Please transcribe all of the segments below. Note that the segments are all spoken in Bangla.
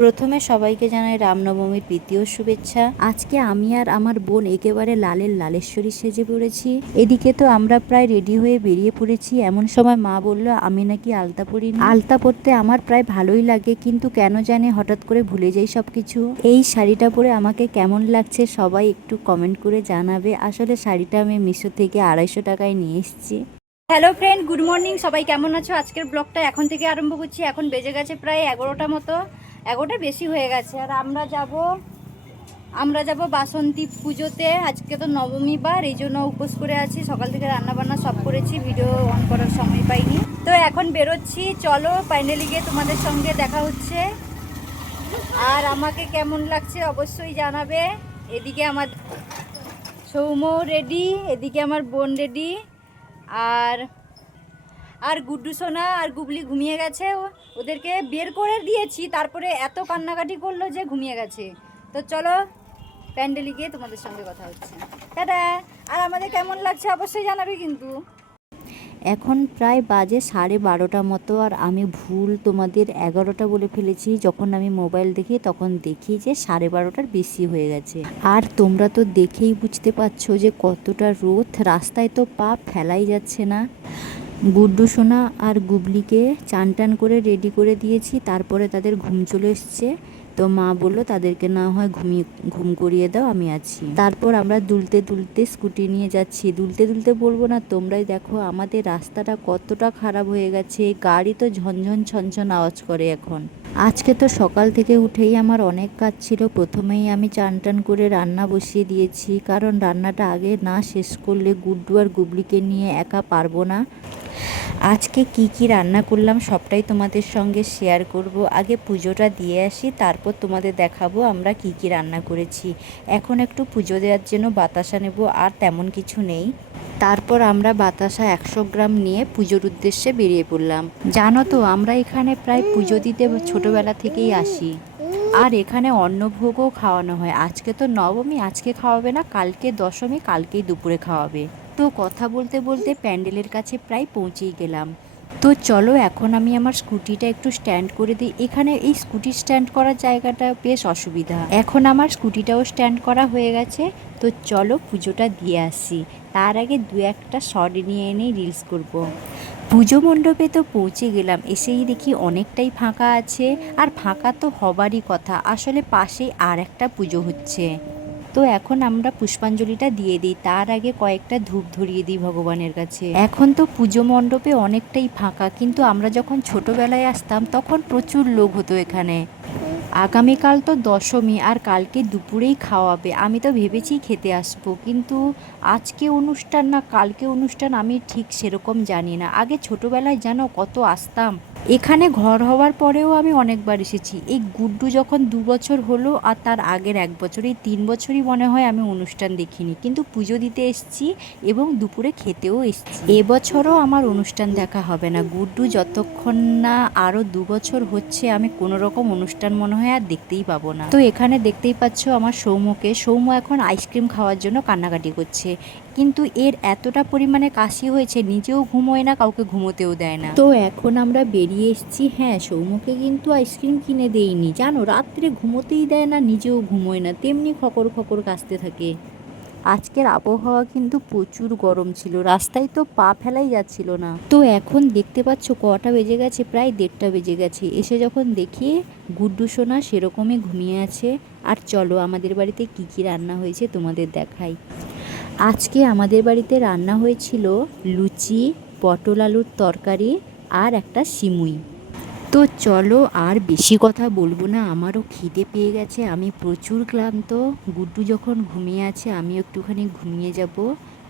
প্রথমে সবাইকে জানাই রামনবমীর প্রীতি ও শুভেচ্ছা। আজকে আমি আর আমার বোন একেবারে লালের লালেশ্বরী সেজে পড়েছি। এদিকে তো আমরা প্রায় রেডি হয়ে বেরিয়ে পড়েছি। এমন সময় মা বলল আমি নাকি আলতা পরিনি। আলতা পরতে আমার প্রায় ভালোই লাগে, কিন্তু কেন জানি হঠাৎ করে ভুলে যাই সবকিছু। এই শাড়িটা পরে আমাকে কেমন লাগছে সবাই একটু কমেন্ট করে জানাবে। আসলে শাড়িটা আমি মিশো থেকে 250 টাকায় নিয়ে এসেছি। Hello friend, good morning. সবাই কেমন আছো? আজকের ব্লগটা এখন থেকে আরম্ভ করছি। এখন বেজে গেছে প্রায় 11টা মতো, 11টা বেশি হয়ে গেছে। আর আমরা যাব বাসন্তী পুজোতে। আজকে তো নবমী বার, এই জন্য উপোস করে আছি। সকাল থেকে রান্না বান্না সব করেছি, ভিডিও অন করার সময় পাইনি। তো এখন বেরোচ্ছি, চলো ফাইনালি গিয়ে তোমাদের সঙ্গে দেখা হচ্ছে। আর আমাকে কেমন লাগছে অবশ্যই জানাবে। এদিকে আমার সৌম্য রেডি, এদিকে আমার বোন রেডি, আর আর গুড্ডু সোনা আর গুবলি ঘুমিয়ে গেছে। ওদেরকে বের করে দিয়েছি, তারপরে এত কান্নাকাটি করলো যে ঘুমিয়ে গেছে। তো চলো প্যান্ডেলে গিয়ে তোমাদের সঙ্গে কথা হচ্ছে। টাটা। আর আমাদের কেমন লাগছে অবশ্যই জানাবে কিন্তু। এখন প্রায় বাজে 12:30 মতো, আর আমি ভুল তোমাদের 11টা বলে ফেলেছি। যখন আমি মোবাইল দেখি তখন দেখি যে 12:30টার বেশি হয়ে গেছে। আর তোমরা তো দেখেই বুঝতে পারছো যে কতটা রোদ, রাস্তায় তো পা ফেলাই যাচ্ছে না। গুড্ডু সোনা আর গুবলিকে চান টান করে রেডি করে দিয়েছি, তারপরে তাদের ঘুম চলে এসছে। তো মা বললো তাদেরকে না হয় ঘুম করিয়ে দাও, আমি আছি। তারপর আমরা দুলতে দুলতে স্কুটি নিয়ে যাচ্ছি। দুলতে দুলতে বলবো না, তোমরাই দেখো আমাদের রাস্তাটা কতটা খারাপ হয়ে গেছে। গাড়ি তো ঝনঝন ছনছন আওয়াজ করে এখন। আজকে তো সকাল থেকে উঠেই আমার অনেক কাজ ছিল। প্রথমেই আমি চান টান করে রান্না বসিয়ে দিয়েছি, কারণ রান্নাটা আগে না শেষ করলে গুড্ডু আর গুবলিকে নিয়ে একা পারবো না। আজকে কি রান্না করলাম সবটাই তোমাদের সঙ্গে শেয়ার করব। আগে পুজোটা দিয়ে আসি, তারপর তোমাদের দেখাবো আমরা কি রান্না করেছি। এখন একটু পুজো দেওয়ার জন্য বাতাসা নেব, আর তেমন কিছু নেই। তারপর আমরা বাতাসা 100 গ্রাম নিয়ে পুজোর উদ্দেশ্যে বেরিয়ে পড়লাম। জানো তো আমরা এখানে প্রায় পুজো দিতে ছোটোবেলা থেকেই আসি। আর এখানে অন্নভোগও খাওয়ানো হয়। আজকে তো নবমী, আজকে খাওয়াবে না, কালকে দশমী, কালকেই দুপুরে খাওয়াবে। তো কথা বলতে বলতে প্যান্ডেলের কাছে প্রায় পৌঁছেই গেলাম। তো চলো এখন আমি আমার স্কুটিটা একটু স্ট্যান্ড করে দিই। এখানে এই স্কুটি স্ট্যান্ড করার জায়গাটা বেশ অসুবিধা। এখন আমার স্কুটিটাও স্ট্যান্ড করা হয়ে গেছে। তো চলো পুজোটা দিয়ে আসি, তার আগে 2-1টা শট নিয়ে এনে রিলস করব। পুজো মণ্ডপে তো পৌঁছে গেলাম, এসেই দেখি অনেকটাই ফাঁকা আছে। আর ফাঁকা তো হবারই কথা, আসলে পাশেই আর একটা পুজো হচ্ছে। তো এখন আমরা পুষ্পাঞ্জলিটা দিয়ে দিই, তার আগে কয়েকটা ধূপ ধরিয়ে দিই ভগবানের কাছে। এখন তো পুজো মণ্ডপে অনেকটাই ফাঁকা, কিন্তু আমরা যখন ছোটোবেলায় আসতাম তখন প্রচুর লোক হতো এখানে। আগামীকাল তো দশমী, আর কালকে দুপুরেই খাওয়াবে। আমি তো ভেবেছি খেতে আসবো, কিন্তু আজকে অনুষ্ঠান না কালকে অনুষ্ঠান আমি ঠিক সেরকম জানি না। আগে ছোটোবেলায় জানো কত আসতাম। এখানে ঘর হওয়ার পরেও আমি অনেকবার এসেছি। এই গুড্ডু যখন 2 বছর হলো, আর তার আগের 1 বছর, এই 3 বছরই মনে হয় আমি অনুষ্ঠান দেখিনি, কিন্তু পুজো দিতে এসেছি এবং দুপুরে খেতেও এসেছি। এবছরও আমার অনুষ্ঠান দেখা হবে না। গুড্ডু যতক্ষণ না আরও 2 বছর হচ্ছে, আমি কোনো রকম অনুষ্ঠান মনে হয় আর দেখতেই পাবো না। তো এখানে দেখতেই পাচ্ছ আমার সৌম্য এখন আইসক্রিম খাওয়ার জন্য কান্নাকাটি করছে, কিন্তু এর এতটা পরিমাণে কাশি হয়েছে নিজেও ঘুমোয় না, কাউকে ঘুমোতেও দেয় না। তো এখন আমরা বেরিয়ে এসেছি। হ্যাঁ, সৌম্যকে কিন্তু আইসক্রিম কিনে দেইনি, জানো রাত্রে ঘুমোতেই দেয় না, নিজেও ঘুমোয় না, তেমনি খকর খকর কাশতে থাকে। আজকের আবহাওয়া কিন্তু প্রচুর গরম ছিল, রাস্তায় তো পা ফেলাই যাচ্ছিল না। তো এখন দেখতে পাচ্ছ কটা বেজে গেছে, প্রায় 1:30টা বেজে গেছে। এসে যখন দেখি গুড্ডু সোনা সেরকমই ঘুমিয়ে আছে। আর চলো আমাদের বাড়িতে কি রান্না হয়েছে তোমাদের দেখাই। আজকে আমাদের বাড়িতে রান্না হয়েছিল লুচি, পটল আলুর তরকারি, আর একটা সিমুই। তো চলো আর বেশি কথা বলবো না, আমারও খিদে পেয়ে গেছে, আমি প্রচুর ক্লান্ত। গুড্ডু যখন ঘুমিয়ে আছে আমিও একটুখানি ঘুমিয়ে যাব।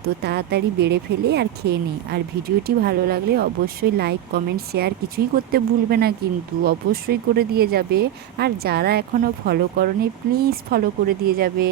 তো তাড়াতাড়ি বেড়ে ফেলে আর খেয়ে নিই। আর ভিডিওটি ভালো লাগলে অবশ্যই লাইক কমেন্ট শেয়ার কিছুই করতে ভুলবে না, কিন্তু অবশ্যই করে দিয়ে যাবে। আর যারা এখনও ফলো করনি প্লিজ ফলো করে দিয়ে যাবে।